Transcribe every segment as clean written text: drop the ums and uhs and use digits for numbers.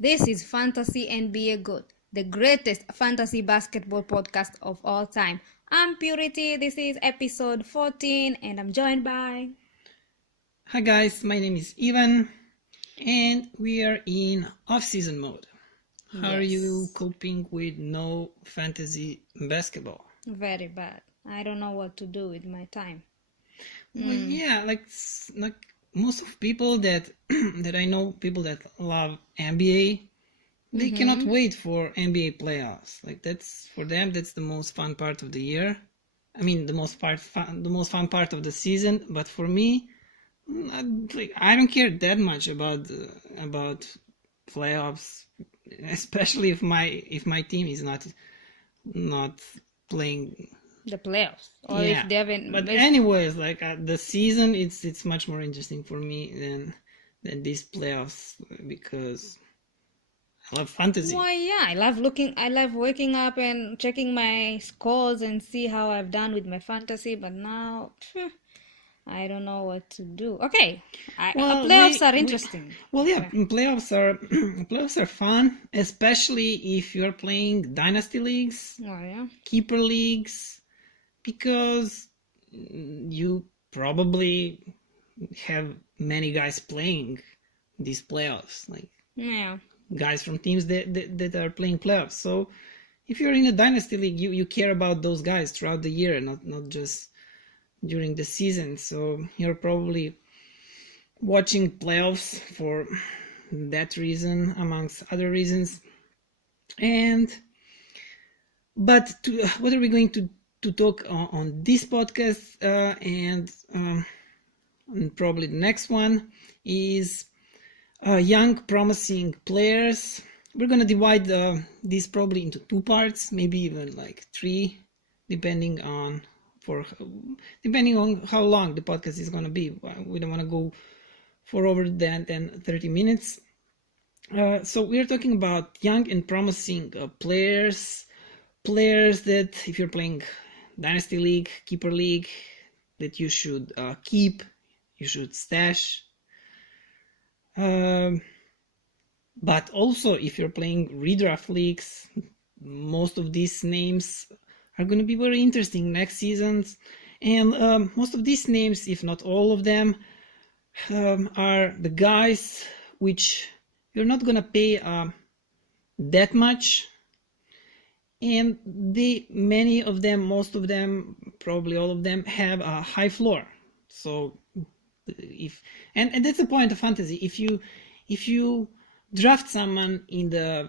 This is Fantasy NBA Good, the greatest fantasy basketball podcast of all time. I'm Purity, this is episode 14, and I'm joined by... Hi guys, my name is Ivan, and we are in off-season mode. How are you coping with no fantasy basketball? Very bad. I don't know what to do with my time. Well, yeah, like most of people that that I know, people that love NBA, they cannot wait for NBA playoffs. Like that's for them, that's the most fun part of the year. I mean, the most fun part of the season. But for me, I don't care that much about playoffs, especially if my team is not playing the playoffs, or if they haven't. But anyways, like the season, it's much more interesting for me than these playoffs because I love fantasy. Why, yeah, I love waking up and checking my scores and see how I've done with my fantasy. But now, I don't know what to do. Okay, playoffs are interesting. Playoffs are fun, especially if you're playing dynasty leagues, keeper leagues, because you probably have many guys playing these playoffs, like guys from teams that are playing playoffs. So if you're in a dynasty league, you care about those guys throughout the year, not just during the season. So you're probably watching playoffs for that reason, amongst other reasons. But what are we going to talk on this podcast and probably the next one is young promising players. We're going to divide this probably into two parts, maybe even like three, depending on how long the podcast is going to be. We don't want to go for over than 30 minutes. So we're talking about young and promising players that if you're playing Dynasty League, Keeper League, that you should keep, you should stash. But also if you're playing redraft leagues, most of these names are going to be very interesting next seasons. And most of these names, if not all of them, are the guys which you're not going to pay that much. And many of them, most of them, probably all of them have a high floor. So and that's the point of fantasy. If you draft someone in the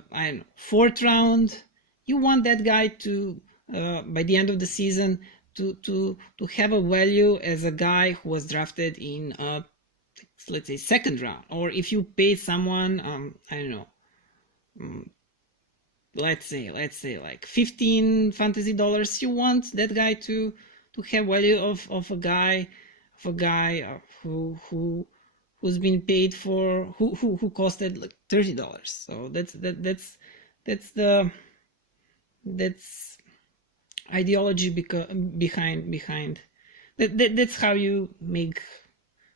fourth round, you want that guy to by the end of the season to have a value as a guy who was drafted in let's say second round. Or if you pay someone let's say like $15 fantasy, you want that guy to have value of a guy who's been paid for who costed like $30. So that's ideology behind that's how you make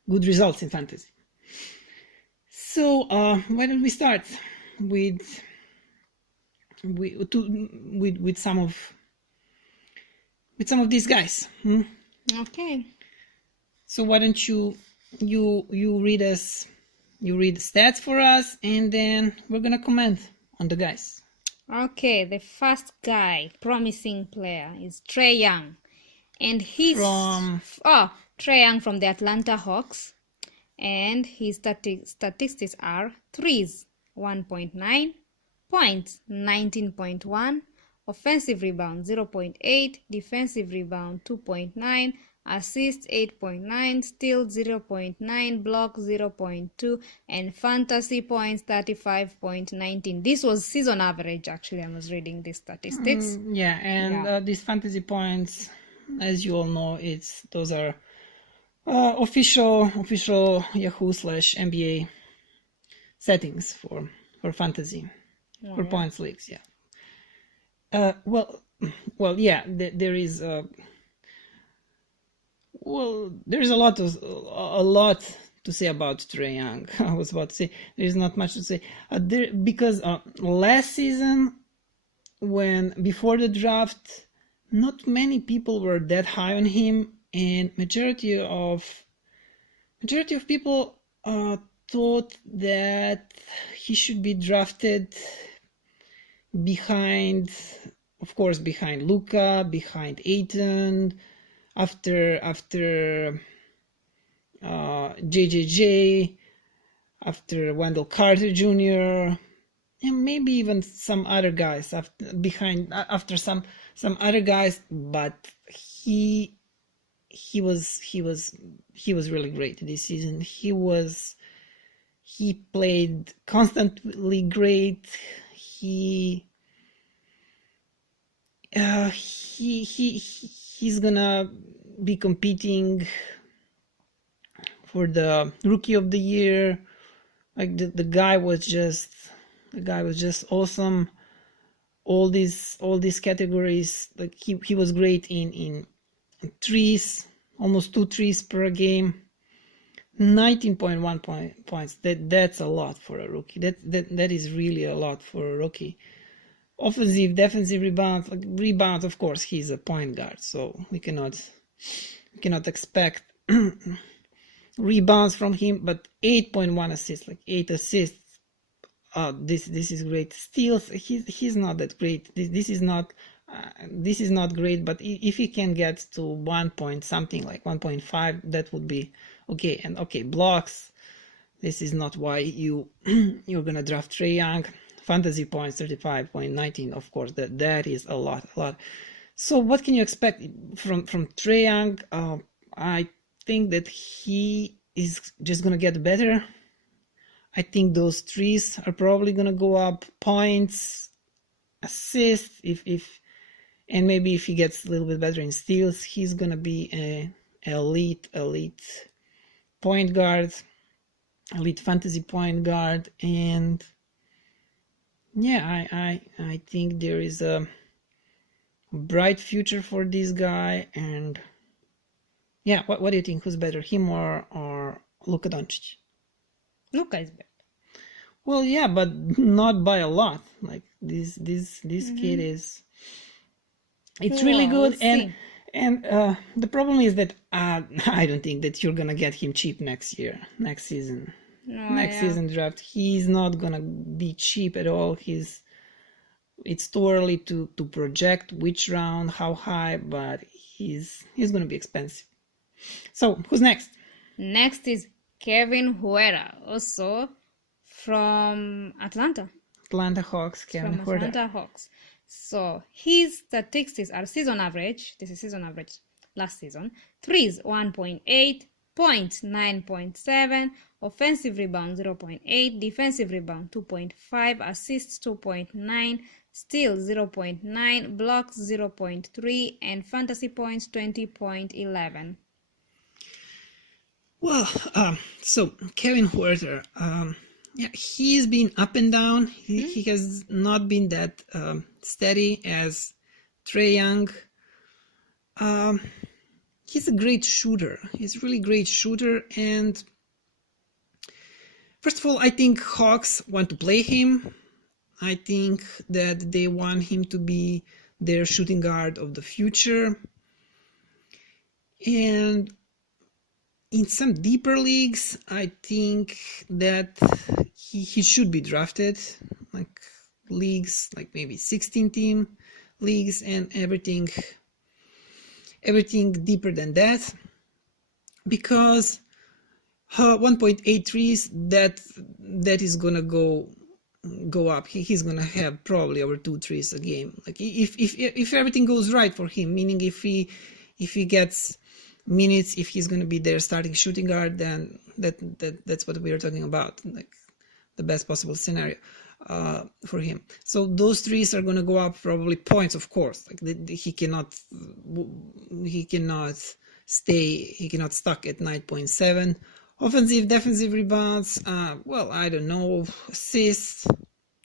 good results in fantasy. So why don't we start with some of these guys? Okay. So why don't you read stats for us, and then we're gonna comment on the guys. Okay, the first guy, promising player, is Trae Young, and he's Trae Young from the Atlanta Hawks, and his statistics are threes 1.9, points 19.1, offensive rebound 0.8, defensive rebound 2.9, assists 8.9, steals 0.9, block 0.2, and fantasy points 35.19. This was season average, actually. I was reading these statistics. These fantasy points, as you all know, those are official Yahoo/NBA settings for fantasy, for points leagues. There is there's a lot to say about Trae Young. I was about to say there is not much to say because last season, when before the draft, not many people were that high on him, and majority of people thought that he should be drafted behind, of course, behind Luka, behind Ayton, after JJJ, after Wendell Carter Jr., and maybe even some other guys after some other guys, but he was really great this season. He played constantly great. He's gonna be competing for the Rookie of the Year. Like the guy was just awesome. All these categories. Like he was great in threes, almost 2 threes per game. 19.1 points. That's a lot for a rookie. That is really a lot for a rookie. Offensive, defensive rebounds. Like rebounds, of course, he's a point guard, so we cannot expect rebounds from him. But 8.1 assists, like 8 assists. This is great. Steals, he's not that great. This is not great. But if he can get to 1 point something, like 1.5, that would be okay. And okay, blocks. This is not why you're gonna draft Trae Young. Fantasy points 35.19. Of course, that is a lot. So what can you expect from Trae Young? I think that he is just gonna get better. I think those threes are probably gonna go up. Points, assists, and maybe if he gets a little bit better in steals, he's gonna be an elite point guard, elite fantasy point guard. And yeah, I think there is a bright future for this guy. And yeah, what do you think? Who's better, him or Luka Doncic? Luka is better. Well, yeah, but not by a lot. Like this kid is. It's really good, we'll and the problem is that I don't think that you're gonna get him cheap next season. Next season draft, he's not gonna be cheap at all. It's too early to project which round, how high, but he's gonna be expensive. So who's next? Next is Kevin Huerter, also from Atlanta Hawks. Kevin Huerter. Atlanta Hawks. So his statistics are season average. This is season average last season. Threes 1.8, points 9.7, offensive rebound 0.8, defensive rebound 2.5, assists 2.9, steals 0.9, blocks 0.3, and fantasy points 20.11. Well, so Kevin Huerter, yeah, he's been up and down. He has not been that steady as Trae Young. He's a great shooter. He's a really great shooter. And first of all, I think Hawks want to play him. I think that they want him to be their shooting guard of the future. And in some deeper leagues, I think that he should be drafted, like leagues, like maybe 16-team leagues and everything deeper than that, because 1.83s, that is gonna go up. He's gonna have probably over 2 threes a game. Like if everything goes right for him, meaning if he gets minutes, if he's going to be their starting shooting guard, then that's what we are talking about, like the best possible scenario for him. So those threes are going to go up, probably points, of course. Like he cannot stuck at 9.7. Offensive, defensive rebounds, well, I don't know. Assists,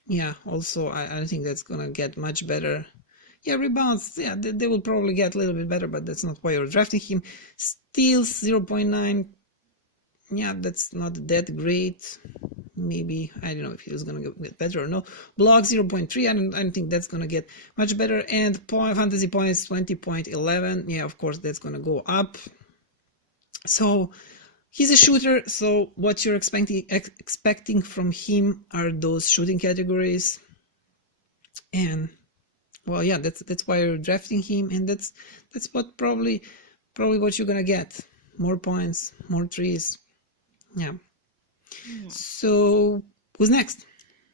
yeah, also I don't think that's going to get much better. Yeah, rebounds, yeah, they will probably get a little bit better, but that's not why you're drafting him. Steals 0.9. yeah, that's not that great. Maybe, I don't know if he's gonna get better or no. Block 0.3, I don't think that's gonna get much better. And fantasy points 20.11, yeah, of course that's gonna go up. So he's a shooter, so what you're expecting from him are those shooting categories. And well, yeah, that's why you're drafting him, and that's what probably what you're gonna get. More points, more threes. Yeah. So who's next?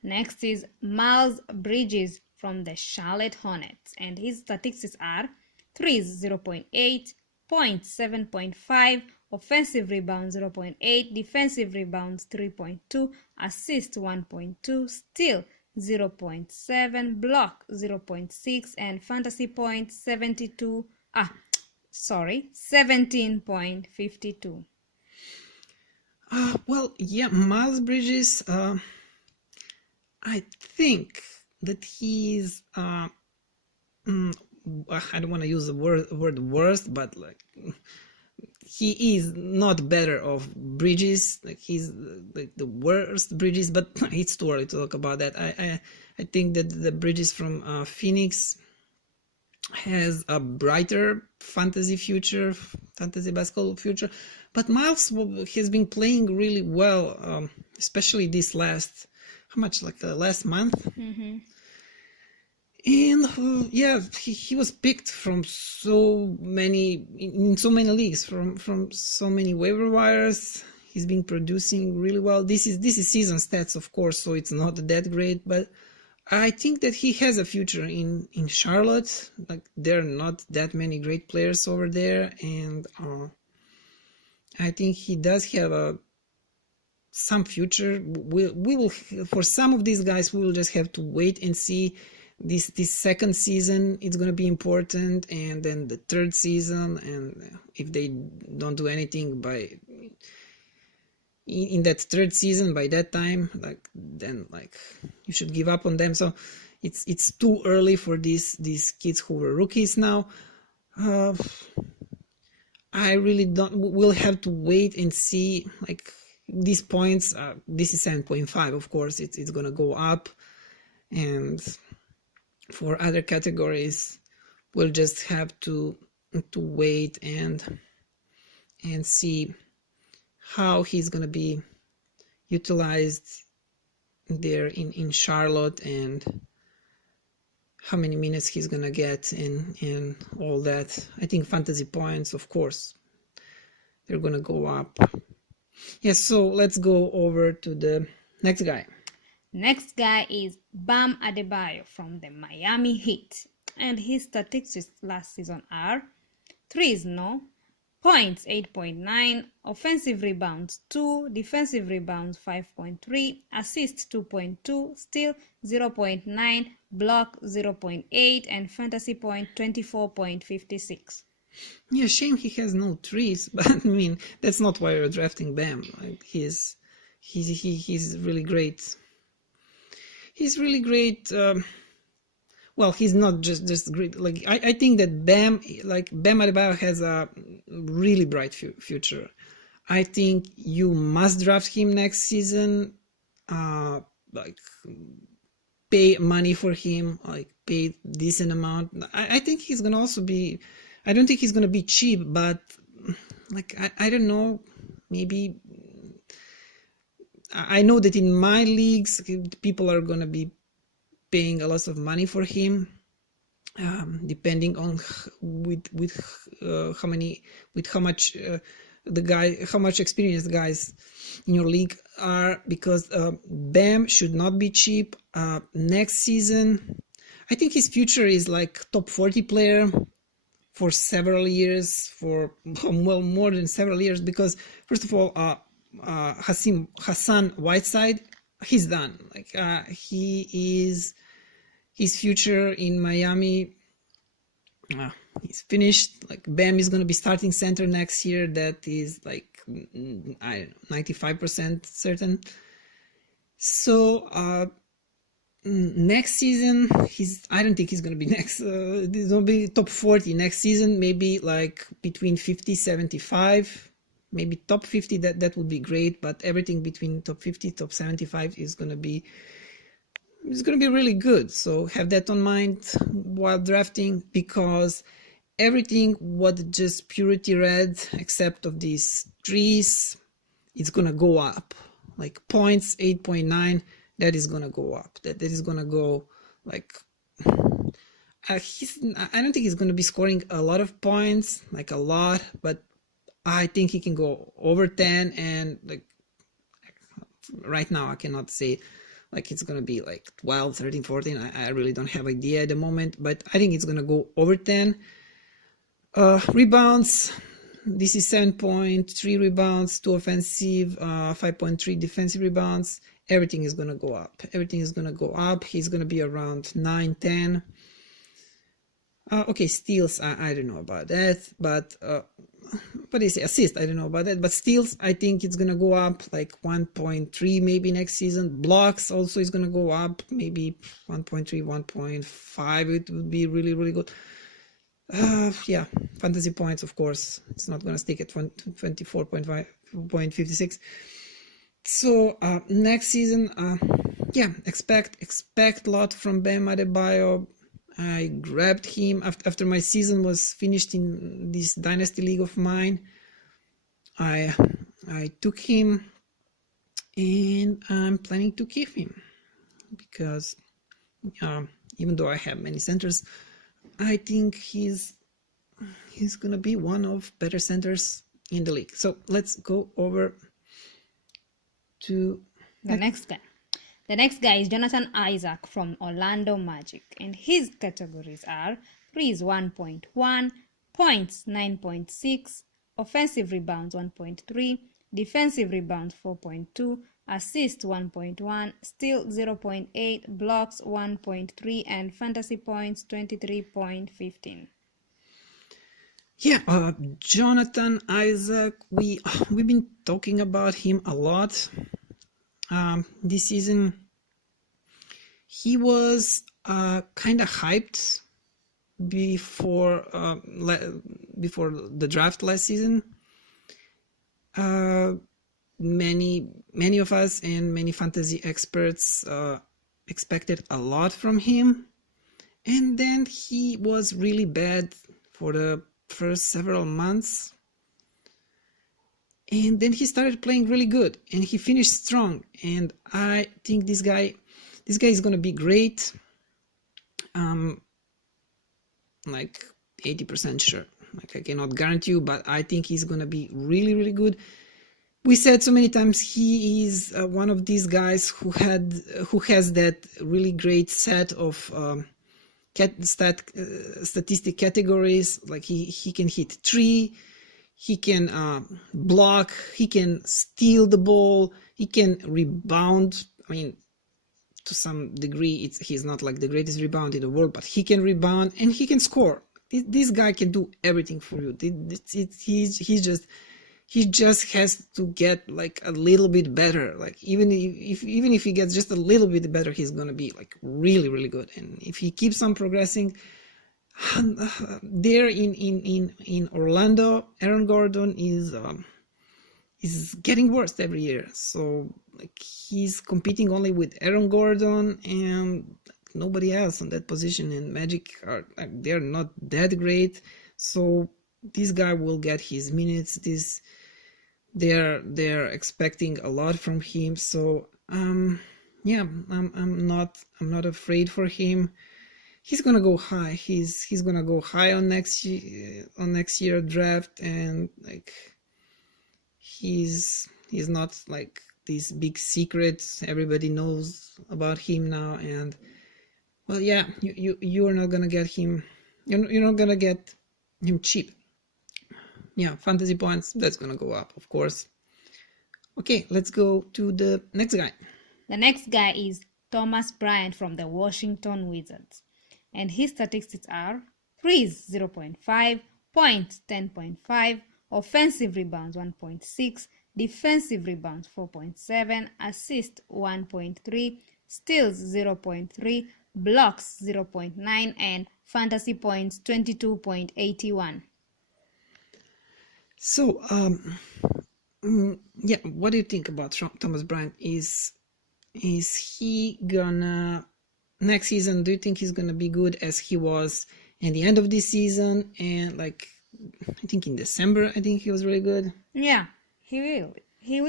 Next is Miles Bridges from the Charlotte Hornets, and his statistics are threes 0.8, points 7.5, offensive rebounds 0.8, defensive rebounds 3.2, assist 1.2, steal 0.7, block 0.6, and fantasy points 17.52. Well, yeah, Miles Bridges, I think that he's, I don't want to use the word worst, but like, he is not better of Bridges. Like, he's like the worst Bridges, but it's too early to talk about that. I think that the Bridges from Phoenix has a brighter fantasy basketball future, but Miles has been playing really well, especially this last month. Mm-hmm. And yeah, he was picked from in so many leagues, from so many waiver wires. He's been producing really well. This is season stats, of course, so it's not that great, but I think that he has a future in Charlotte. Like, there are not that many great players over there, and I think he does have some future. We will, for some of these guys, we will just have to wait and see. This second season, it's going to be important, and then the third season, and if they don't do anything in that third season, by that time, then you should give up on them. So it's too early for these kids who were rookies now. I really don't. We'll have to wait and see. Like, these points, this is 7.5. Of course, it's gonna go up, and for other categories, we'll just have to wait and see how he's going to be utilized there in Charlotte, and how many minutes he's going to get, and all that. I think fantasy points, of course, they're going to go up. Yes, so let's go over to the next guy. Next guy is Bam Adebayo from the Miami Heat, and his statistics last season are threes, points 8.9, offensive rebounds 2, defensive rebounds 5.3, assist 2.2, steal 0.9, block 0.8, and fantasy point 24.56. Yeah, shame he has no threes, but I mean, that's not why you're drafting Bam. Like, he's really great. He's really great. Well, he's not just great. Like, I think that Bam Adebayo has a really bright future. I think you must draft him next season. Pay money for him, pay decent amount. I think he's gonna also be. I don't think he's gonna be cheap, but I don't know. Maybe I know that in my leagues, people are gonna be paying a lot of money for him, depending on how much experienced guys in your league are, because Bam should not be cheap. Next season, I think his future is like top 40 player for several years, more than several years, because first of all, Hassan Whiteside, he's done. His future in Miami, he's finished. Bam is going to be starting center next year. That is 95% certain. So next season, I don't think he's going to be next. He's going to be top 40 next season. Maybe between 50, 75, maybe top 50, that would be great, but everything between top 50, top 75 is going to be really good. So have that on mind while drafting, because everything what just purity red except of these trees, it's gonna go up. Like points 8.9, that is gonna go up. That is gonna go like I don't think he's gonna be scoring a lot of points, like a lot, but I think he can go over 10. And like right now I cannot say like it's gonna be like 12, 13, 14. I really don't have idea at the moment, but I think it's gonna go over 10. Rebounds, this is 7.3 rebounds, 2 offensive, 5.3 defensive rebounds. Everything is gonna go up. Everything is gonna go up. He's gonna be around 9, 10. Okay, steals, I don't know about that, but what do you say, assist, I don't know about that, but steals, I think it's gonna go up like 1.3 maybe next season. Blocks also is gonna go up, maybe 1.3, 1.5. It would be really, really good. Yeah, fantasy points, of course, it's not gonna stick at 24.56. So next season, yeah, expect a lot from Bam Adebayo. I grabbed him after my season was finished in this dynasty league of mine. I took him, and I'm planning to keep him because even though I have many centers, I think he's gonna be one of better centers in the league. So let's go over to the next guy. The next guy is Jonathan Isaac from Orlando Magic, and his categories are threes 1.1, points 9.6, offensive rebounds 1.3, defensive rebounds 4.2, assists 1.1, steal 0.8, blocks 1.3, and fantasy points 23.15. Yeah, Jonathan Isaac, we've been talking about him a lot. This season, he was kind of hyped before the draft last season. Many of us and many fantasy experts expected a lot from him, and then he was really bad for the first several months. And then he started playing really good, and he finished strong. And I think this guy is gonna be great. Like 80% sure. Like I cannot guarantee you, but I think he's gonna be really, really good. We said so many times he is one of these guys who has that really great set of statistic categories. Like he can hit 3. He can block, he can steal the ball, he can rebound. I mean, to some degree, he's not like the greatest rebounder in the world, but he can rebound and he can score. This guy can do everything for you. He just has to get like a little bit better. Like even if he gets just a little bit better, he's gonna be like really, really good. And if he keeps on progressing. There in Orlando, Aaron Gordon is getting worse every year. So like he's competing only with Aaron Gordon and nobody else on that position. And Magic they're not that great. So this guy will get his minutes. They're expecting a lot from him. So yeah, I'm not afraid for him. He's gonna go high. He's gonna go high on next year draft, and like he's not like this big secret. Everybody knows about him now, and well, yeah, you are not gonna get him. You're not gonna get him cheap. Yeah, fantasy points, that's gonna go up, of course. Okay, let's go to the next guy. The next guy is Thomas Bryant from the Washington Wizards. And his statistics are threes 0.5, points 10.5, offensive rebounds 1.6, defensive rebounds 4.7, assists 1.3, steals 0.3, blocks 0.9, and fantasy points 22.81. So yeah, what do you think about Thomas Bryant? Is he gonna next season? Do you think he's gonna be good as he was in the end of this season? And like, I think in December, I think he was really good. Yeah, he will. He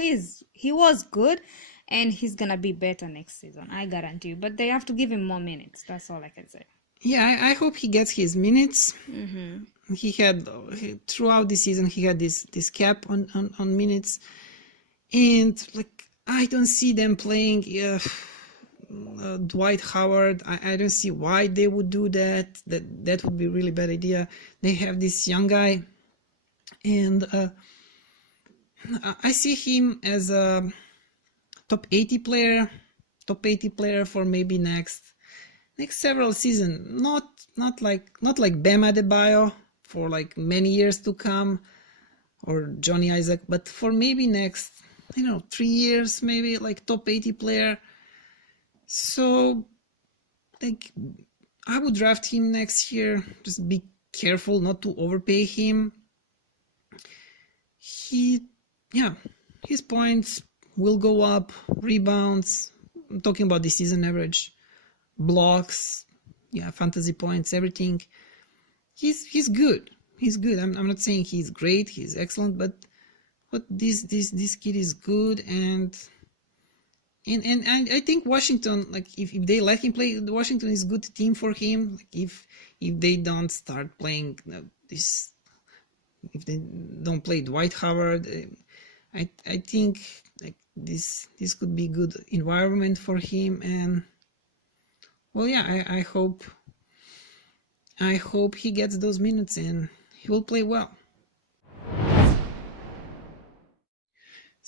was good, and he's gonna be better next season. I guarantee you. But they have to give him more minutes. That's all I can say. Yeah, I hope he gets his minutes. He had throughout the season he had this cap on minutes, and like I don't see them playing Dwight Howard. I don't see why they would do that. That would be a really bad idea. They have this young guy, and I see him as a top 80 player for maybe next several seasons. Not like Bam Adebayo for like many years to come, or Johnny Isaac, but for maybe next 3 years, maybe like top 80 player. So like I would draft him next year. Just be careful not to overpay him. His points will go up, rebounds, I'm talking about the season average, blocks, fantasy points, everything. He's good. I'm not saying he's great, he's excellent, but this kid is good, and I think Washington, like if they let him play, Washington is a good team for him. Like if they don't start playing this, if they don't play Dwight Howard, I think like this could be good environment for him. And well, yeah, I hope he gets those minutes and he will play well.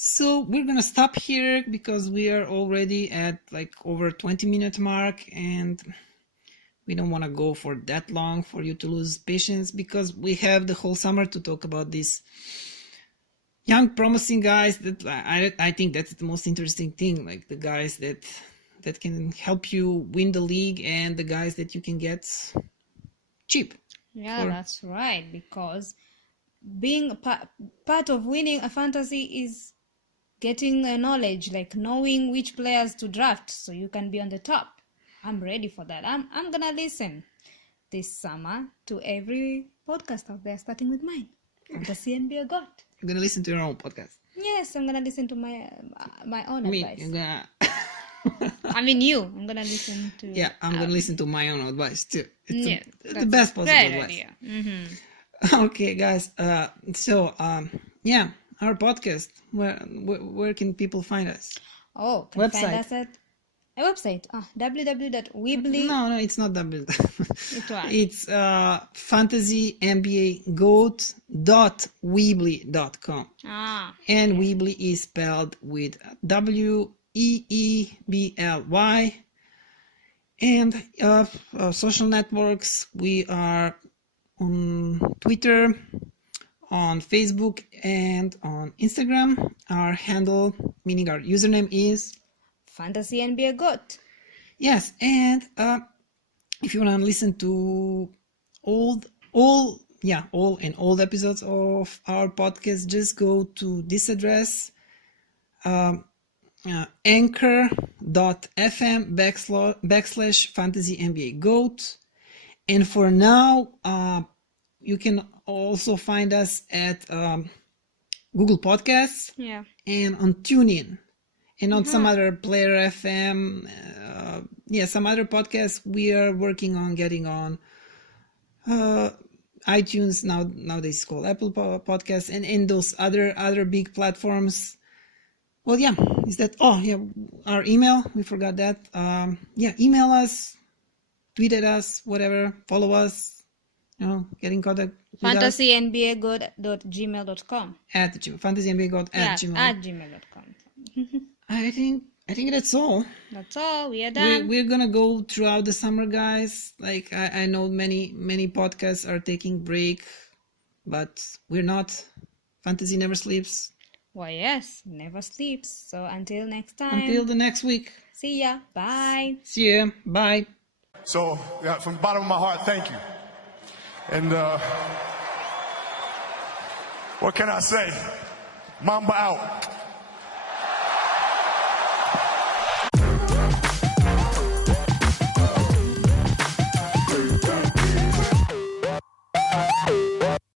So we're gonna stop here because we are already at like over 20-minute mark, and we don't want to go for that long for you to lose patience, because we have the whole summer to talk about these young promising guys that I think that's the most interesting thing, like the guys that can help you win the league and the guys that you can get cheap. Yeah, that's right, because being part of winning a fantasy is getting the knowledge, like knowing which players to draft so you can be on the top. I'm ready for that. I'm gonna listen this summer to every podcast out there, starting with mine, Fantasy NBA God. You're gonna listen to your own podcast? Yes, I'm gonna listen to my own advice. You're gonna I'm gonna listen to. Yeah, I'm gonna listen to my own advice too. It's the best possible advice. Okay, guys. Our podcast. Where can people find us? Oh, can find us at a website. www.weebly. No, it's not www. It's fantasynbagoat.weebly.com. And Weebly is spelled with WEEBLY. And social networks, we are on Twitter, on Facebook, and on Instagram. Our handle, meaning our username, is Fantasy NBA Goat. Yes, and if you want to listen to all episodes of our podcast, just go to this address, anchor.fm/fantasy NBA Goat. And for now, you can also find us at Google Podcasts, and on TuneIn, and on some other Player FM, some other podcasts. We are working on getting on iTunes nowadays it's called Apple Podcasts, and those other big platforms. Well, is that? Our email, we forgot that. Email us, tweet at us, whatever, follow us. Get in contact with FantasyNBAGoat.gmail.com. FantasyNBAGoat@gmail.com. At gmail.com. I think that's all. That's all. We are done. We're gonna go throughout the summer, guys. Like I know many podcasts are taking break, but we're not. Fantasy never sleeps. Why, yes, never sleeps. So until next time. Until the next week. See ya. Bye. See ya. Bye. So, from the bottom of my heart, thank you. And what can I say? Mamba out.